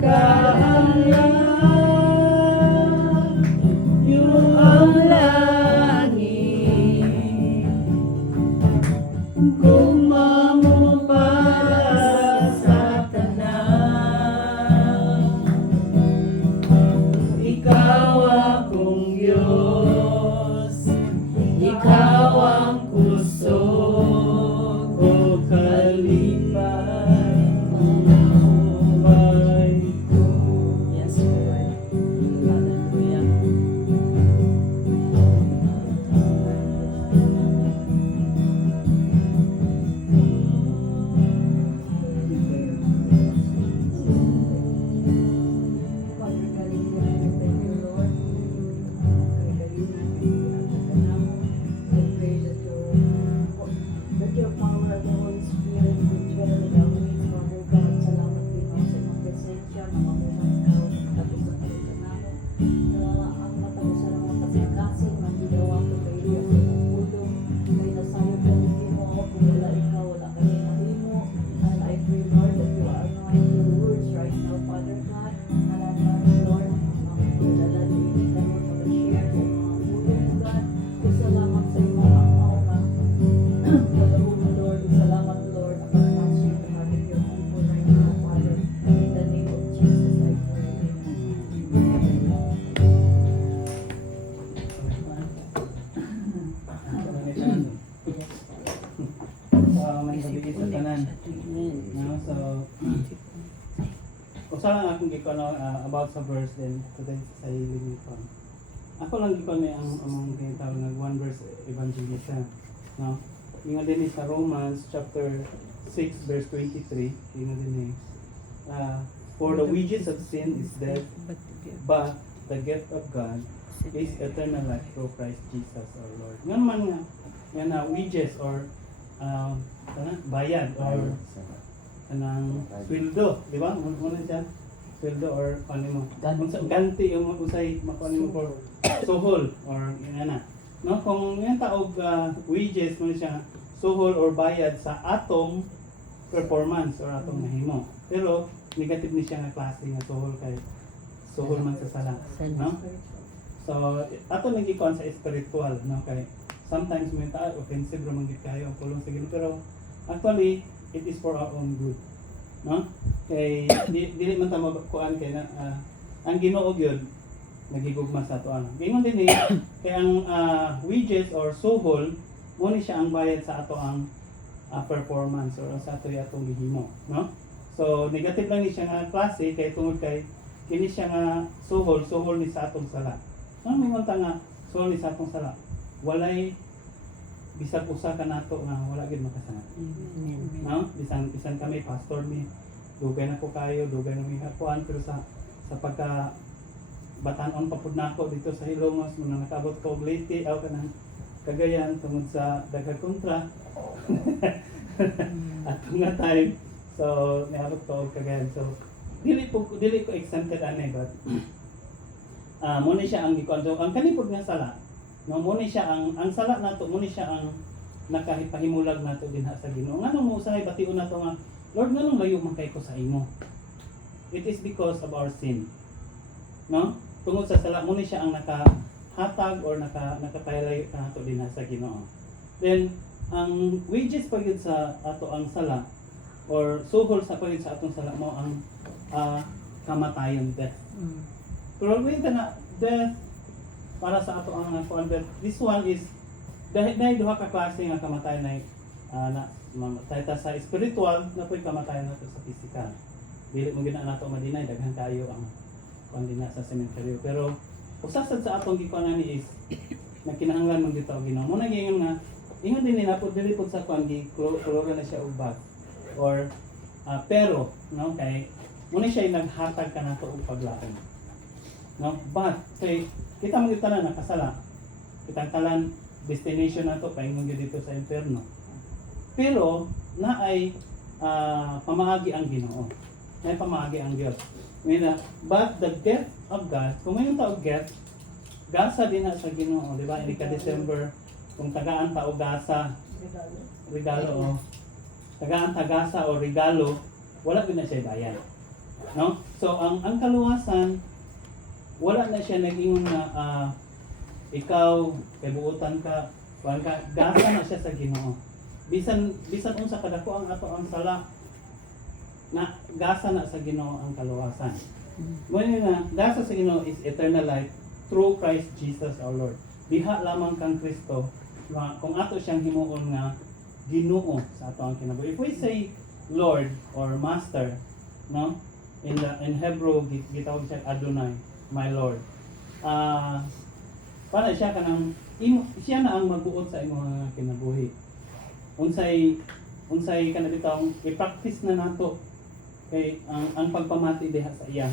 kaanglan, yung ang langit, gumamo para sa tanan. Ikaw akong Diyos, ikaw ang kusog o kalipay ng buhay ko. Yes, Lord. Hallelujah. Father, galing na rin. Thank you, Lord. Kaya galing namin ang naman. I pray that your power of the Holy Spirit will dwell in our midst, Father God. Salamat din ako sa iyong presensya, mga moment ka, tapos sa pagkakas namin, na ang matapos sa mga kasing-kasing, magigawa ko kayo sa iyong pulong, may nasayo ka rin mo ako, kung wala ikaw, wala kami mahimo. And I pray, Lord, that you are anointing your words right now, Father God. And I'm praying, Lord, magdala din ka mo mag-share sa mga pulong, God. Salamat sa iyong mga kauna. Pagkauna, Lord, salamat, Lord, ang pag-answer to have your people right now, Father. In the name of Jesus, I pray. May kabigit sa tanan. No? So, usa lang akong gikono about sa verse din today sa hiling ko. Ako lang gikono may ang among tinatawag nga one verse evangelista. No? Ingon din sa Romans chapter 6 verse 23, ingon din for the wages of sin is death, but the gift of God is eternal life through Christ Jesus our Lord. Nga man nga, yan na wages or bayad or kanang sweldo, di ba? Ano siya? Sweldo or ano mo? Ganti yung usay makuha mo for suhol or yan na. No, kung yan taog wages mo siya suhol or bayad sa atong performance or atong nahimo. Pero negative ni siya nga klase nga suhol kay suhol man sa sala, no? So ato nagikuan sa spiritual, no, kay sometimes may ta offensive ra man gid kayo ang pulong sa Ginoo, pero actually it is for our own good, no? Kay dili man ta makuan kay na ang Ginoo gyud nagigugma sa ato ana. Ingon din kay ang wages or suhol mo ni siya ang bayad sa ato ang performance or sa ato atong gihimo, no? So negative lang ni siya nga klase kay tungod kay kini siya nga suhol ni sa atong sala. No, may mga nga suhol ni sa atong sala. Walay bisag usa ka nato nga wala gid makasama. No? Bisan kami pastor mi dugay na ko kayo, dugay na mi kuan pero sa pagka batan-on pa pud nako dito sa Hilongos nung nakabot ko og Leyte aw kanang Cagayan tungod sa daghang kontra. At nga time so niabot ko og Cagayan. So dili ko exempted ani but mo ni siya ang gikuan. So ang kanipod nga sala no, mo ni siya ang sala nato, mo ni siya ang nakahipahimulag nato dinha sa Ginoo. Nganong mo usahay bation nato nga Lord, nganong layo man kay ko sa imo? It is because of our sin. No? Tungod sa sala mo ni siya ang nakahatag or nakapaylayo nato dinha sa Ginoo. Then ang wages pa gyud sa ato ang sala or suhol sa pagid sa atong sala mo ang kamatayon, death. Pero wait na death para sa ato ang kuan, this one is dahil na duha ka klase nga kamatayon na mamatay ta sa spiritual na po'y kamatayon nato sa physical. Dili mo gina nato madinay daghan kayo ang kuan dinha sa cemetery. Pero usasad sa atong gikuan ni is nagkinahanglan man dito Ginoo. Mo nagingon nga ingon din nila pud dili pud sa kuan gi-kloro na siya og bag or pero no kay mo ni siya naghatag kanato og paglaom. No? But say kita mo kita na nakasala. Kitang talan destination nato paingon gyud dito sa impierno. Pero naay pamaagi ang Ginoo. Naay pamaagi ang Dios. But the gift of God, kung may taog gift, gasa din na sa Ginoo, di ba? Hindi ka December, kung tagaan ta og gasa, regalo o tagaan ta gasa o regalo, wala gyud na siya bayan. No? So ang kaluwasan wala na siya nag-ingon na ikaw kay buutan ka, kuan ka, gasa na siya sa Ginoo. Bisan unsa kadako ang ato ang sala na gasa na sa Ginoo ang kaluwasan. Mo nga gasa sa Ginoo is eternal life through Christ Jesus our Lord. Diha lamang kang Kristo nga kung ato siyang himuon nga Ginoo sa ato ang kinabuhi. If we say Lord or Master, no? In Hebrew gitawag siya Adonai, my Lord. Para siya kanang siya na ang magbuot sa imong mga kinabuhi. Unsay kana bitong i-practice na nato kay ang pagpamati diha sa iya.